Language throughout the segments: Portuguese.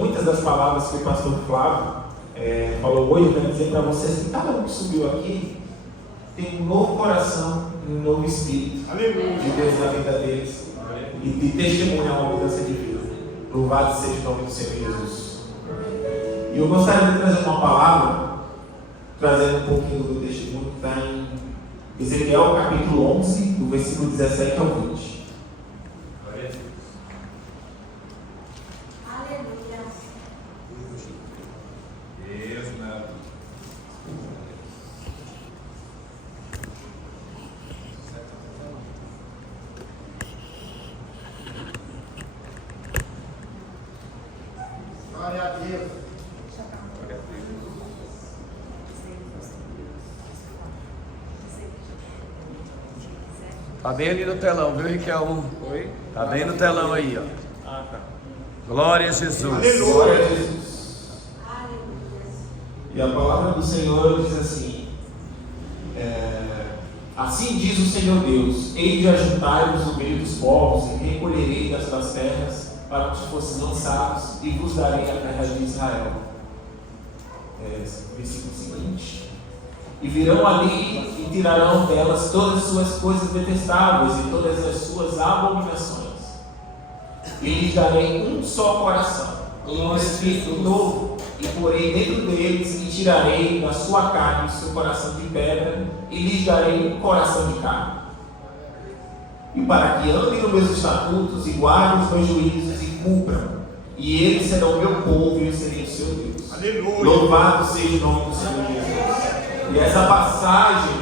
muitas das palavras que o pastor Flávio falou hoje, eu quero dizer para vocês que cada um que subiu aqui tem um novo coração, um novo espírito de Deus na vida deles e de testemunhar uma mudança de vida. Louvado seja o nome do Senhor Jesus. E eu gostaria de trazer uma palavra, trazendo um pouquinho do testemunho que está em Ezequiel capítulo 11, do versículo 17 ao 20. Glória a Deus. Tá bem ali no telão, viu, Riquel? Oi? Tá bem no telão aí, ó. Ah, tá. Glória a Jesus. Glória a Jesus. E a palavra do Senhor diz assim: assim diz o Senhor Deus: hei de ajuntar-vos no meio dos povos, e recolherei das tuas terras, para que fosseis lançados, e vos darei a terra de Israel. Versículo seguinte: e virão ali e tirarão delas todas as suas coisas detestáveis e todas as suas abominações. E lhes darei um só coração, e um espírito novo, e porei dentro deles, e tirarei da sua carne o seu coração de pedra, e lhes darei um coração de carne. E para que andem nos meus estatutos, e guardem os meus juízos, e cumpram, e eles serão meu povo, e eu serei o seu Deus. Aleluia. Louvado seja o nome do Senhor Jesus. E essa passagem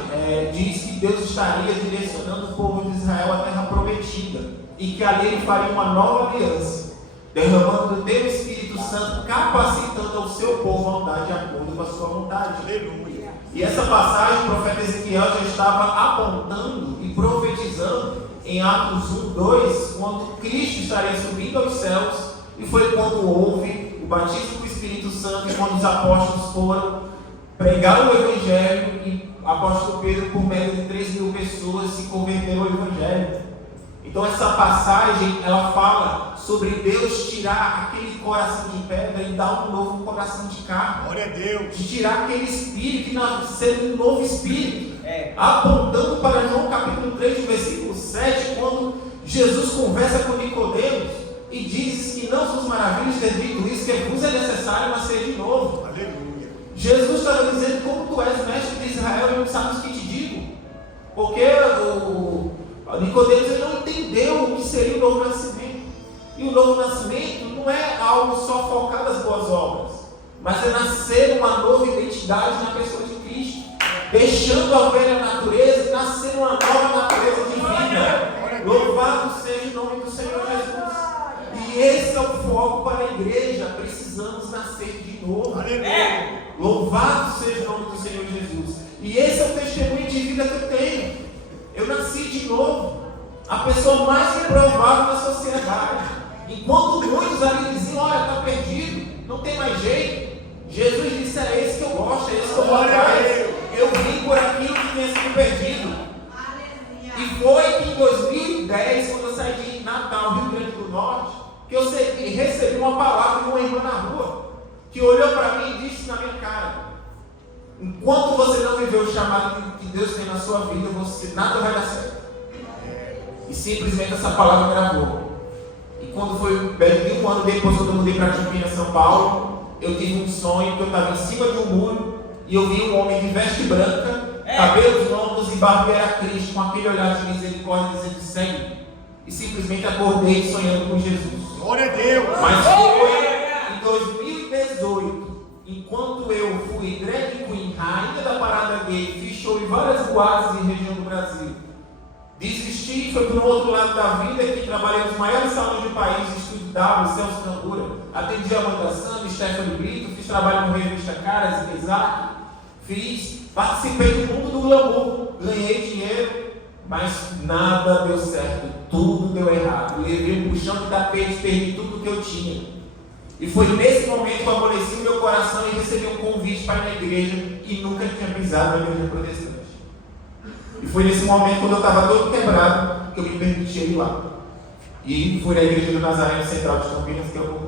diz que Deus estaria direcionando o povo de Israel à terra prometida, e que ali ele faria uma nova aliança, derramando do teu Espírito Santo, capacitando ao seu povo a andar de acordo com a sua vontade. Aleluia. E essa passagem, o profeta Ezequiel já estava apontando e profetizando em Atos 1, 2, quando Cristo estaria subindo aos céus, e foi quando houve o batismo do Espírito Santo, e quando os apóstolos foram pregar o Evangelho, e o apóstolo Pedro, por meio de 3.000 pessoas, se converteram ao Evangelho. Então essa passagem, ela fala sobre Deus tirar aquele coração de pedra e dar um novo coração de carne. Glória a Deus. De tirar aquele espírito e nascer um novo espírito. Apontando para João capítulo 3, versículo 7, quando Jesus conversa com Nicodemos e diz que não vos maravilhes ter dito isso, que vos é necessário nascer de novo. Aleluia. Jesus estava dizendo: como tu és mestre de Israel e não sabes o que te digo? Porque o Nicodemos, ele não entendeu o que seria o novo nascimento. E o novo nascimento não é algo só focado nas boas obras, mas é nascer uma nova identidade na pessoa de Cristo, deixando a velha natureza e nascer uma nova natureza divina. Louvado seja o nome do Senhor Jesus. E esse é o foco para a igreja. Precisamos nascer de novo. Louvado seja o nome do Senhor Jesus. E esse é o testemunho de vida que eu tenho. Eu nasci de novo, a pessoa mais reprovável da sociedade. Enquanto muitos ali diziam: olha, está perdido, não tem mais jeito, Jesus disse: é esse que eu gosto, é esse que eu vou atrás. Eu vim por aquilo que tinha sido perdido. E foi que em 2010, quando eu saí de Natal, Rio Grande do Norte, que eu recebi uma palavra de uma irmã na rua, que olhou para mim e disse na minha cara: enquanto você não viver o chamado que Deus tem na sua vida, nada vai dar certo. E simplesmente essa palavra gravou. E quando foi perto de um ano depois, quando eu mudei para Campinas, São Paulo, eu tive um sonho que eu estava em cima de um muro e eu vi um homem de veste branca, cabelos longos e barbeira Cristo, com aquele olhar de misericórdia, dizendo: segue. E simplesmente acordei sonhando com Jesus. Glória a Deus. Mas foi em 2018, enquanto eu fui drag queen, rainha da parada gay, fiz show em várias boates e região do Brasil, desisti, foi para o outro lado da vida, que trabalhei nos maiores salões do país, Estúdio W, Celso Cangura, atendi a Amanda Santos, Stephanie Brito, fiz trabalho no Revista Caras e Isaac, participei do mundo do glamour, ganhei dinheiro, mas nada deu certo, tudo deu errado. Eu levei um puxão de tapete, perdi tudo que eu tinha. E foi nesse momento que eu amoleci o meu coração e recebi um convite para ir na igreja, e nunca tinha pisado na igreja protestante. E foi nesse momento, quando eu estava todo quebrado, que eu me permiti ir lá. E fui na igreja do Nazareno Central de Campinas,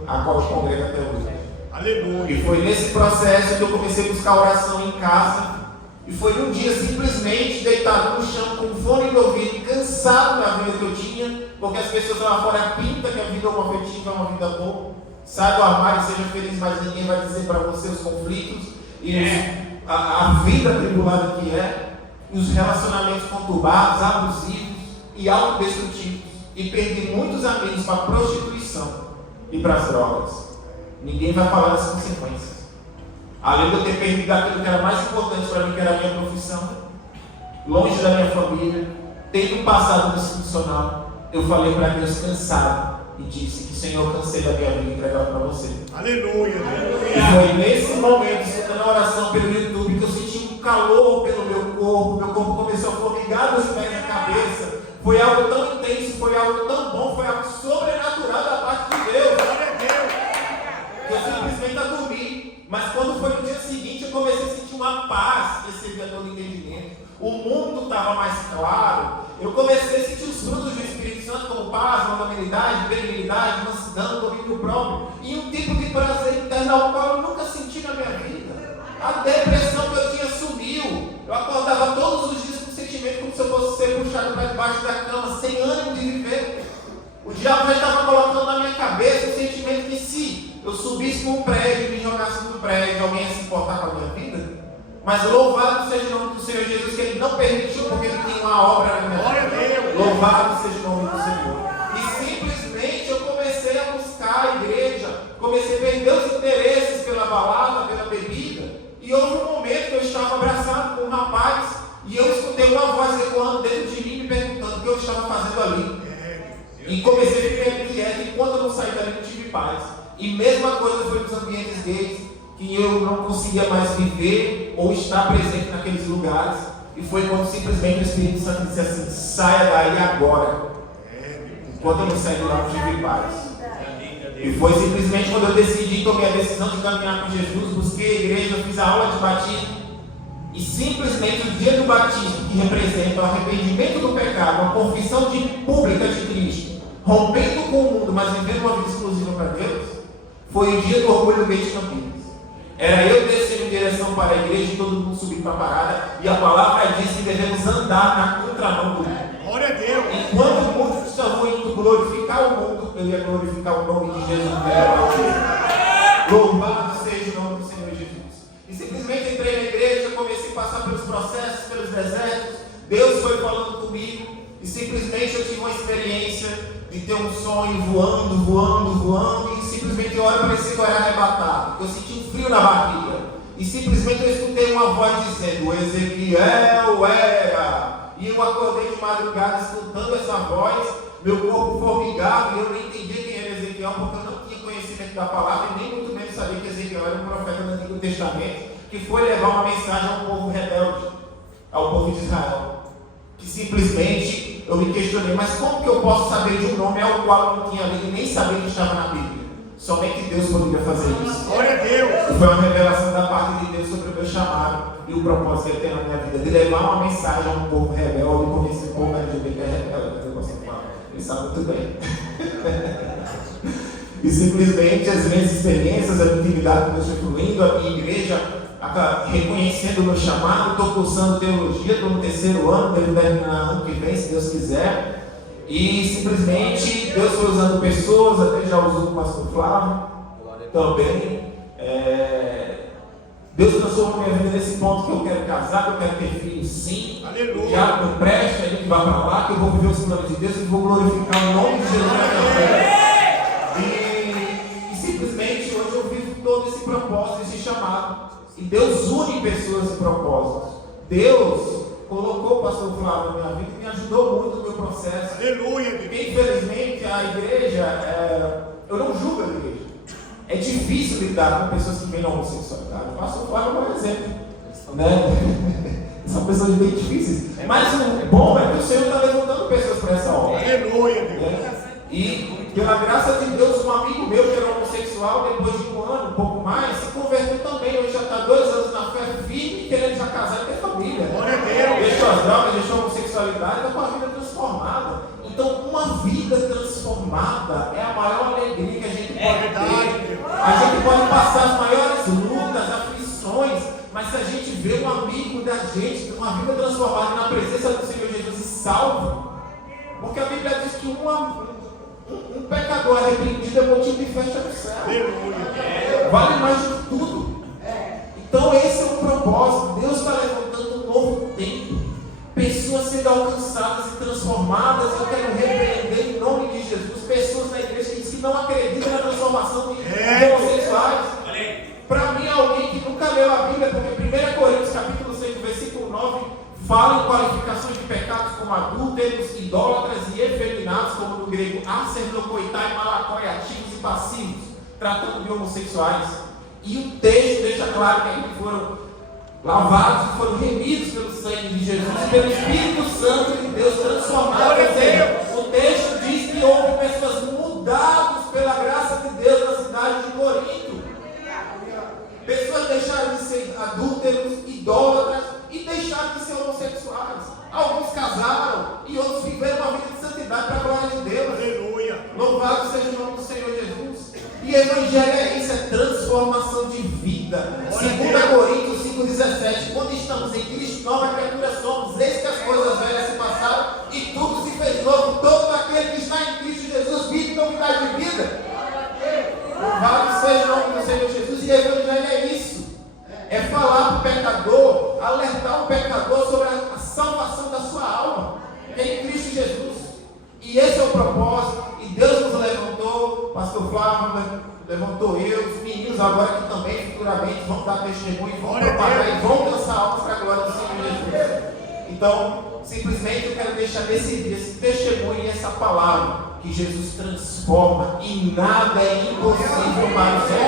a qual eu congrego até hoje. Aleluia. E foi nesse processo que eu comecei a buscar oração em casa. E foi um dia simplesmente deitado no chão, com fone de ouvido, cansado da vida que eu tinha, porque as pessoas lá fora pintam que a vida homoafetiva é uma vida boa. Sai do armário, seja feliz, mas ninguém vai dizer para você os conflitos e a vida tribulada que é, e os relacionamentos conturbados, abusivos e autodestrutivos. E perdi muitos amigos para a prostituição e para as drogas. Ninguém vai falar das consequências. Além de eu ter perdido aquilo que era mais importante para mim, que era a minha profissão, longe da minha família, tendo um passado disfuncional, eu falei para Deus cansado e disse que Senhor, cansei da minha vida e entregar para você. Aleluia. E foi nesse momento, escutando a oração pelo YouTube, que eu senti um calor pelo meu corpo começou a formigar dos pés na cabeça. Foi algo tão intenso, foi algo tão bom, foi algo sobrenatural da parte de Deus. Glória a Deus. Eu simplesmente a dormir. Mas quando foi no dia seguinte, eu comecei a sentir uma paz que excedia todo entendimento. O mundo estava mais claro. Eu comecei a sentir os frutos do Espírito Santo, como paz, longanimidade, benignidade, mansidão, domínio próprio. E um tipo de prazer interno ao qual eu nunca senti na minha vida. A depressão que eu tinha sumiu. Eu acordava todos os dias com o sentimento como se eu fosse ser puxado para debaixo da cama, sem ânimo de viver. O diabo já estava colocando na minha cabeça o sentimento que se eu subisse para um prédio e me jogasse no prédio, alguém ia se importar com a minha vida. Mas louvado seja o nome do Senhor Jesus, que Ele não permitiu, porque Ele tem uma obra na minha vida. Louvado seja o nome do Senhor. E simplesmente eu comecei a buscar a igreja, comecei a perder os interesses pela balada, pela bebida. E houve um momento que eu estava abraçado com um rapaz, e eu escutei uma voz ecoando dentro de mim, me perguntando o que eu estava fazendo ali. E comecei a ficar quieto, enquanto eu não saí dali, não tive paz. E mesma coisa foi nos ambientes gays, que eu não conseguia mais viver ou estar presente naqueles lugares. E foi quando simplesmente o Espírito Santo disse assim: saia daí agora. Enquanto eu não saí de lá, não tive paz. E foi simplesmente quando eu decidi, tomei a decisão de caminhar com Jesus, busquei a igreja, fiz a aula de batismo. E simplesmente o dia do batismo, que representa o arrependimento do pecado, uma confissão pública de Cristo, rompendo com o mundo, mas vivendo uma vida exclusiva para Deus, foi o dia do orgulho gay de Campinas. Era eu descendo em direção para a igreja e todo mundo subindo para a parada, e a palavra diz que devemos andar na contramão do mundo. Glória a Deus. Enquanto o mundo estava indo glorificar o mundo, eu ia glorificar o nome de Jesus. Louvado seja o nome do Senhor Jesus. E simplesmente entrei na igreja, comecei a passar pelos processos, pelos desertos. Deus foi falando comigo e simplesmente eu tive uma experiência de ter um sonho voando, e simplesmente a hora parecia que eu era arrebatado. Eu senti um frio na barriga e simplesmente eu escutei uma voz dizendo: Ezequiel era. E eu acordei de madrugada escutando essa voz, meu corpo formigava e eu não entendia quem era Ezequiel, porque eu não tinha conhecimento da palavra e nem muito menos sabia que Ezequiel era um profeta do Antigo Testamento, que foi levar uma mensagem ao povo rebelde, ao povo de Israel. Que simplesmente eu me questionei: mas como que eu posso saber de um nome ao qual eu não tinha lido e nem sabia que estava na Bíblia? Somente Deus poderia fazer isso. Glória a Deus. E foi uma revelação da parte de Deus sobre o meu chamado e o propósito que Ele tem na minha vida, de levar uma mensagem a um povo rebelde, porque esse povo LGBT é rebelde, eu gosto de falar, ele sabe muito bem. E simplesmente as minhas experiências, a minha intimidade com Deus foi fluindo, a minha igreja reconhecendo o meu chamado, estou cursando teologia, estou no 3º ano, devo terminar ano que vem, se Deus quiser. E simplesmente Deus foi usando pessoas, até já usou o pastor Flávio também. Deus transformou minha vida nesse ponto que eu quero casar, que eu quero ter filhos, sim. Aleluia. Já não presta, a gente vai para lá, que eu vou viver os planos de Deus e vou glorificar o nome de Jesus na minha vida. E simplesmente hoje eu vivo todo esse propósito, esse chamado. E Deus une pessoas e propósitos. Deus colocou o pastor Flávio na minha vida e me ajudou muito no meu processo. Aleluia. Porque infelizmente a igreja, eu não julgo a igreja. É difícil lidar com pessoas que vêm na homossexualidade. O pastor Flávio é um exemplo, né? São pessoas bem difíceis. Mas o bom é que o Senhor está levantando pessoas para essa obra. Aleluia, Deus. Né? E pela graça de Deus, um amigo meu que era homossexual, depois de um ano, um pouco mais, se converteu também. Hoje já está 2 anos na fé, firme, querendo já casar e ter família. Glória a Deus. Deixou as drogas, deixou a homossexualidade, está com a vida transformada. Então, uma vida transformada passar as maiores lutas, aflições, mas se a gente vê um amigo da gente, uma vida transformada na presença do Senhor Jesus e salvo, porque a Bíblia diz que um pecador arrependido é motivo de festa no céu. Aleluia. Vale mais de tudo. Então esse é o propósito. Deus está levantando um novo tempo. Pessoas sendo alcançadas e transformadas. Eu quero repreender em nome de Jesus. Pessoas na igreja que dizem que não acreditam na transformação de homossexuais. Para mim, alguém que nunca leu a Bíblia, porque 1 Coríntios capítulo 6, versículo 9, fala em qualificações de pecados como adúlteros, idólatras e efeminados, como no grego acernocoitai, malacói, ativos e passivos, tratando de homossexuais. E o texto deixa claro que eles foram lavados e foram remidos pelo sangue de Jesus e pelo Espírito Santo de Deus transformados. O texto diz que houve pessoas mudadas pela graça de Deus na cidade de Corinto. Pessoas deixaram de ser adúlteros, idólatras e deixaram de ser homossexuais. Alguns casaram e outros viveram uma vida de santidade para a glória de Deus. Aleluia. Louvado seja o nome do Senhor Jesus. E evangelho é isso, é transformação de vida. 2 Coríntios 5,17. Quando estamos em Cristo, nova criatura somos. Eis que as coisas velhas se passaram e tudo se fez novo. Todo aquele que está em Cristo Jesus vive novidade de vida. Louvado seja o nome do Senhor Jesus. E evangelho é isso. É falar para o pecador, alertar o pecador sobre a salvação da sua alma, que é em Cristo Jesus. E esse é o propósito. E Deus nos levantou, pastor Flávio levantou eu, os meninos agora que também futuramente vão dar testemunho, vão propagar e vão alcançar almas para a glória do Senhor Jesus. Então, simplesmente eu quero deixar esse testemunho e essa palavra, que Jesus transforma e nada é impossível para o Senhor.